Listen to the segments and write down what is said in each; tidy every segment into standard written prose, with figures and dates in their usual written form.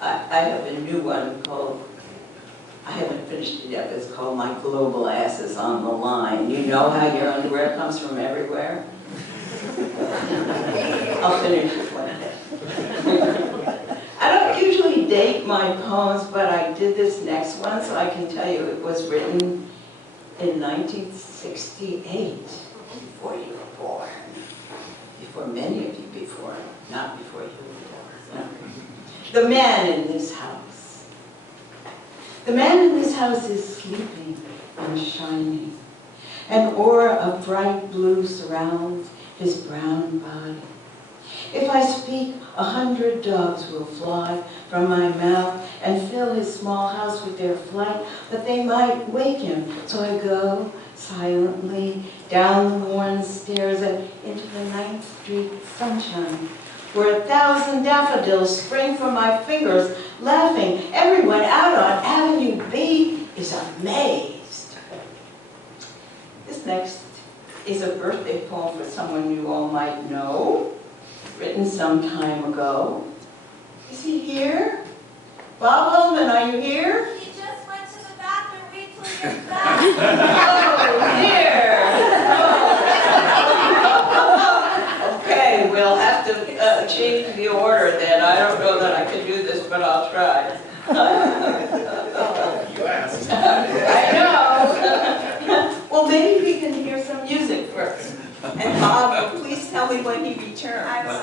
I have a new one called, I haven't finished it yet, it's called My Global Ass is on the Line. You know how your underwear comes from everywhere? I'll finish it one day. I don't usually date my poems, but I did this next one, so I can tell you it was written in 1968, before you were born. Before many of you before, not before you were born. No. The man in this house. The man in this house is sleeping and shining. An aura of bright blue surrounds his brown body. If I speak, 100 doves will fly from my mouth and fill his small house with their flight, that they might wake him. So I go silently down the worn stairs and into the 9th Street sunshine, where 1,000 daffodils spring from my fingers, laughing. Everyone out on Avenue B is amazed. This next is a birthday poem for someone you all might know, written some time ago. Is he here? Bob Holman, are you here? He just went to the bathroom. Wait till you're back. Oh, dear. Oh. Okay, we'll have to change the order then. I don't know that I can do this, but I'll try. You asked. I know. Well, maybe we can hear some music first. And Bob, please tell me when he returns. I will.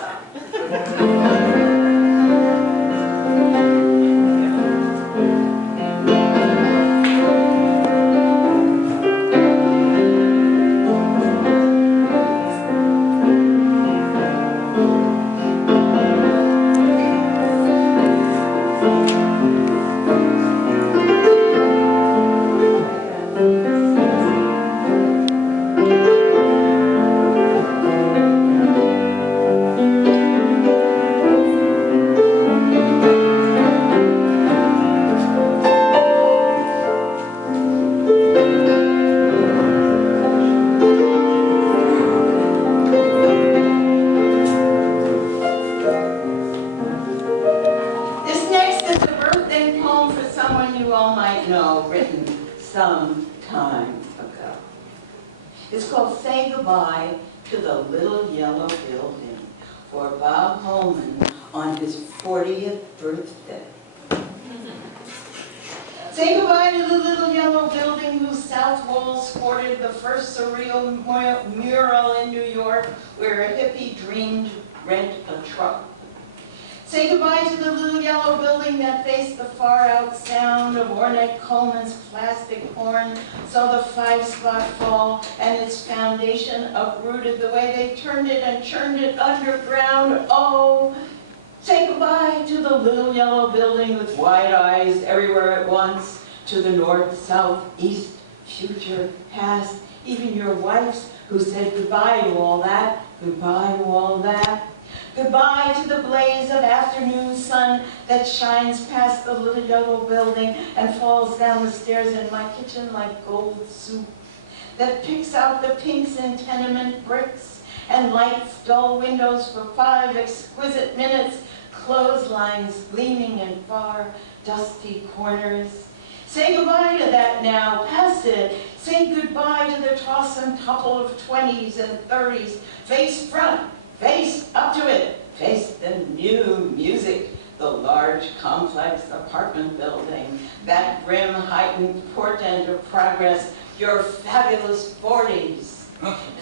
Uprooted the way they turned it and churned it underground. Oh, say goodbye to the little yellow building with wide eyes everywhere at once, to the north, south, east, future, past, even your wife's who said goodbye to all that, goodbye to all that. Goodbye to the blaze of afternoon sun that shines past the little yellow building and falls down the stairs in my kitchen like gold soup, that picks out the pinks in tenement bricks and lights dull windows for 5 exquisite minutes, clotheslines gleaming in far, dusty corners. Say goodbye to that now, past it. Say goodbye to the toss and tumble of 20s and 30s. Face front, face up to it, face the new music, the large, complex apartment building, that grim, heightened portent of progress, your fabulous 40s,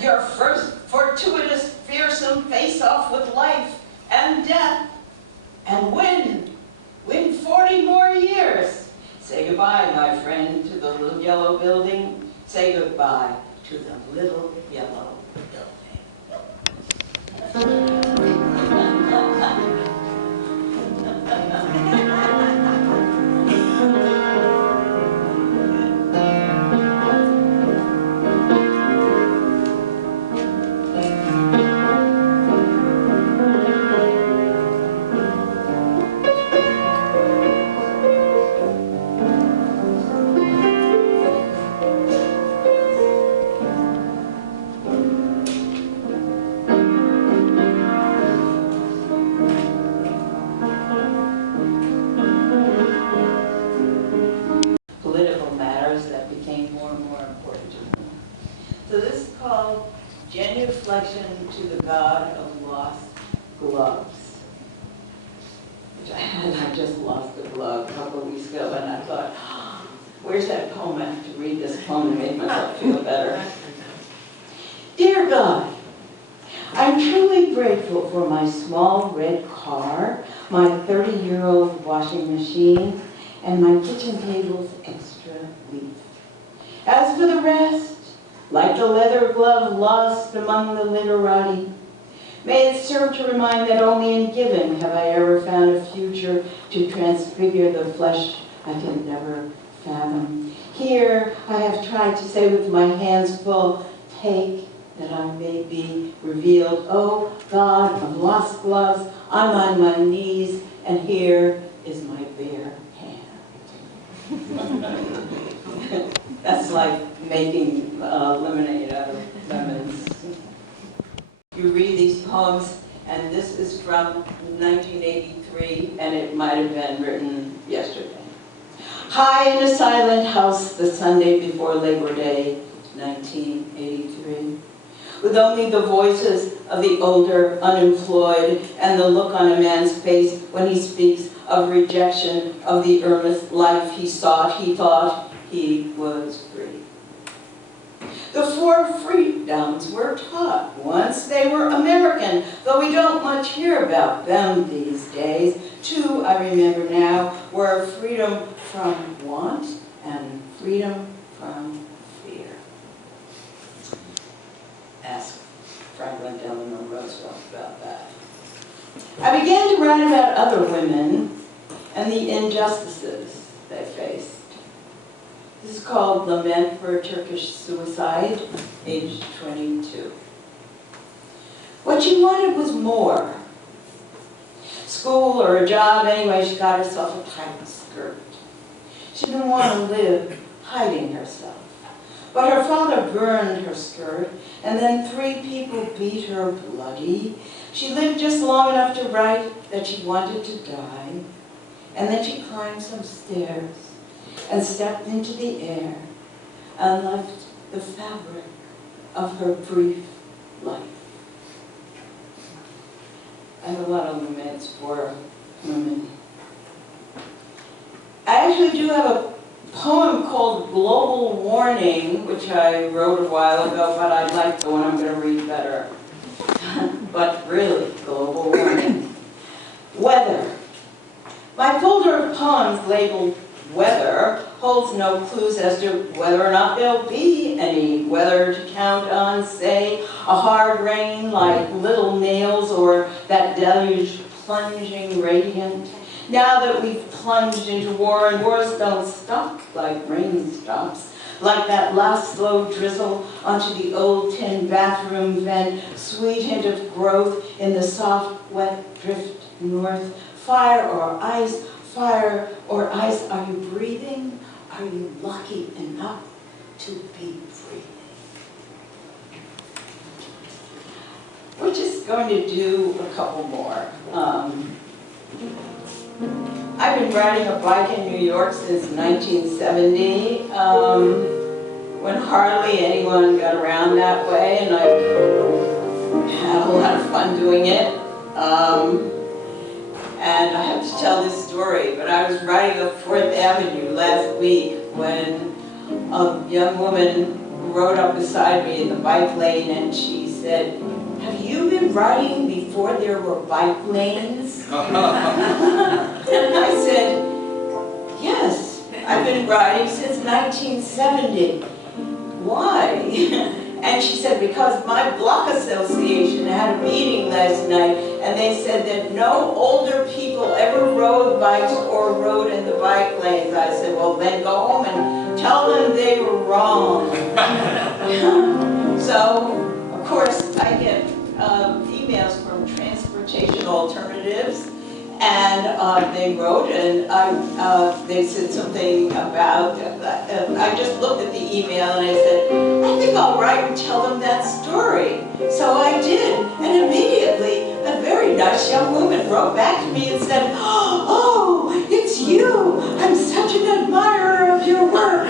your first fortuitous, fearsome face-off with life and death, and win 40 more years. Say goodbye, my friend, to the little yellow building. Say goodbye to the little yellow building. to the God of lost gloves. Which I just lost a glove a couple of weeks ago, and I thought, oh, where's that poem? I have to read this poem to make myself feel better. Dear God, I'm truly grateful for my small red car, my 30-year-old washing machine, and my kitchen table's extra leaf. As for the rest, like the leather glove lost among the literati, may it serve to remind that only in giving have I ever found a future to transfigure the flesh I can never fathom. Here I have tried to say with my hands full, take that I may be revealed. Oh, God of lost gloves, I'm on my knees, and here is my bare hand. That's like making lemonade out of lemons. You read these poems, and this is from 1983, and it might have been written yesterday. High in a silent house the Sunday before Labor Day, 1983. With only the voices of the older, unemployed, and the look on a man's face when he speaks of rejection of the earnest life he sought, he thought he was free. The four freedoms were taught. Once they were American, though we don't much hear about them these days. Two, I remember now, were freedom from want and freedom from fear. Ask Franklin Delano Roosevelt about that. I began to write about other women and the injustices they faced. This is called Lament for a Turkish Suicide, age 22. What she wanted was more. School or a job, anyway, she got herself a tight skirt. She didn't want to live hiding herself. But her father burned her skirt, and then 3 people beat her bloody. She lived just long enough to write that she wanted to die, and then she climbed some stairs and stepped into the air and left the fabric of her brief life. I have a lot of laments for women. I actually do have a poem called Global Warning, which I wrote a while ago, but I like the one I'm going to read better. But really, global warning. Weather. My folder of poems labeled Weather holds no clues as to whether or not there'll be any weather to count on, say, a hard rain like little nails or that deluge plunging radiant. Now that we've plunged into war, and wars don't stop like rain stops, like that last slow drizzle onto the old tin bathroom vent, sweet hint of growth in the soft, wet drift north. Fire or ice, are you breathing? Are you lucky enough to be breathing? We're just going to do a couple more. I've been riding a bike in New York since 1970, when hardly anyone got around that way, and I had a lot of fun doing it. And I have to tell this story, but I was riding up 4th Avenue last week when a young woman rode up beside me in the bike lane, and she said, "Have you been riding before there were bike lanes?" And I said, "Yes, I've been riding since 1970. Why?" And she said, "Because my block association had a meeting last night, and they said that no older people ever rode bikes or rode in the bike lanes." I said, "Well, then go home and tell them they were wrong." So, of course, I get emails from Transportation Alternatives, and they wrote, and they said something about, I just looked at the email and I said, "I think I'll write and tell them that story." So I did, and immediately a very nice young woman wrote back to me and said, "Oh, it's you! I'm such an admirer of your work."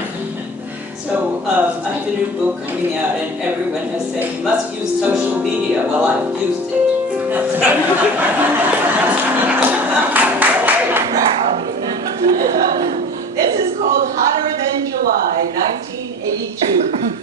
So I've the new book coming out, and everyone has said, you must use social media. Well, I've used it. This is called Hotter Than July, 1982.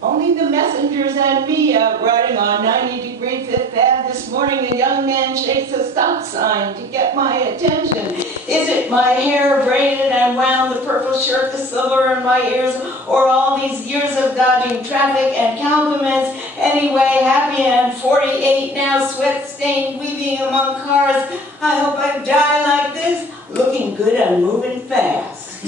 Only the messengers and me out riding on 90-degree Fifth Ave this morning. A young man shakes a stop sign to get my attention. Is it my hair braided and wound, the purple shirt, the silver in my ears, or all these years of dodging traffic and compliments? Anyway, happy and 48 now, sweat-stained, weaving among cars. I hope I die like this, looking good and moving fast.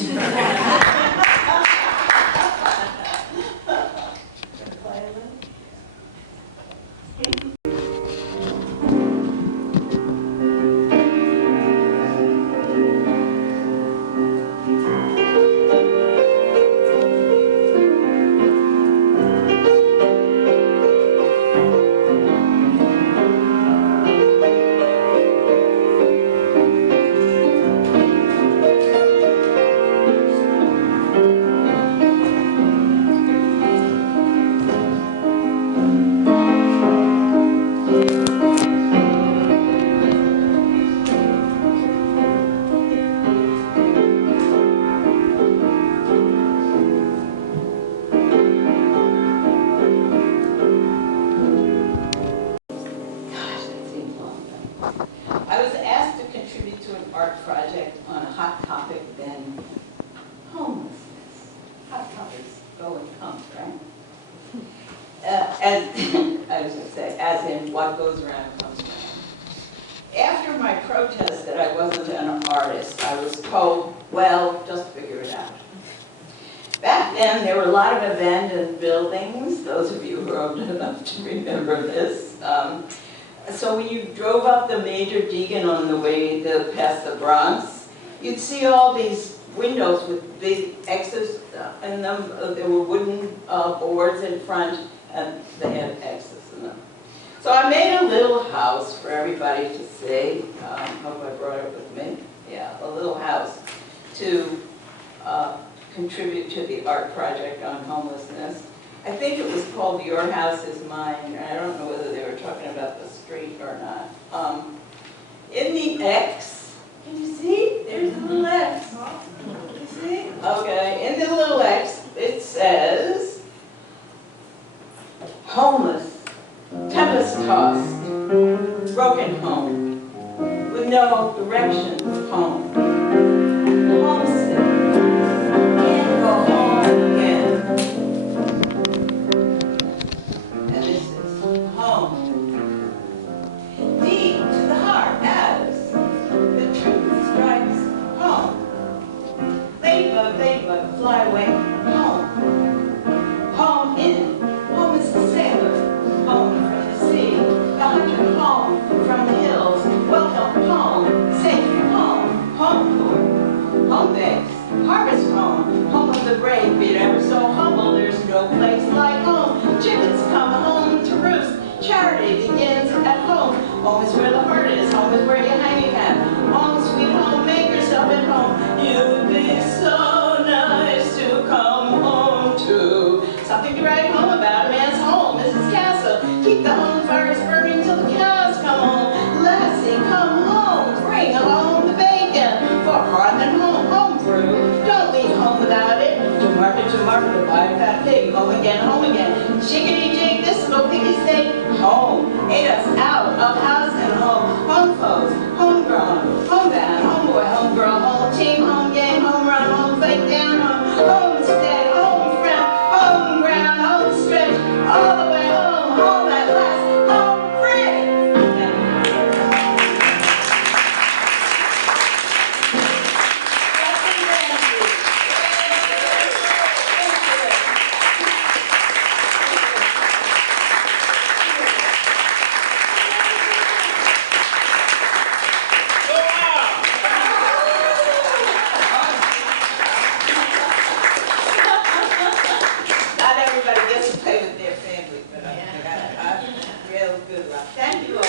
I was asked to contribute to an art project on a hot topic then, homelessness. Hot topics go and come, right? As I was going to say, as in what goes around comes around. After my protest that I wasn't an artist, I was told, well, just figure it out. Back then, there were a lot of abandoned buildings, those of you who are old enough to remember this. So when you drove up the Major Deegan on the way past the Bronx, you'd see all these windows with big X's in them. There were wooden boards in front, and they had X's in them. So I made a little house for everybody to see. Hope I brought it with me. Yeah, a little house to contribute to the art project on homelessness. I think it was called Your House Is Mine, and I don't know whether they were talking about the street or not. In the X, can you see? There's a little X. You see? Okay, in the little X, it says, homeless, tempest-tossed, broken home, with no direction home, homesick, can't go home again. And this is home. Deep to the heart as the truth strikes home. Ladybug, fly away home. Home in, home is the sailor, home from the sea, the hunter home from the hills. Welcome home, safe home, home court, home base, harvest home, home of the brave, be it ever so humble, there's no place like home. Chickens come home to roost, charity begins at home. Home is where the heart is, home is where you hang your hat. Home, sweet home, make yourself at home. You'd be so nice to come home to. Something to write home about, a man's home, Mrs. Castle. Keep the home fires burning till the cows come home. Lassie, come home, bring along the bacon. For hearth and home, home brew. Don't leave home without it. To market, to buy that pig. Home again, home again. Chickadee jig, this little piggy steak. Home, ate us out of house and home. Home clothes, homegrown, homebound, homeboy, homegirl, home team, home game, home run, home fake down, homestead, home friend, home ground, home stretch, all the way home, home at last, home free. Not everybody gets to play with their family, but I real good luck. Thank you all.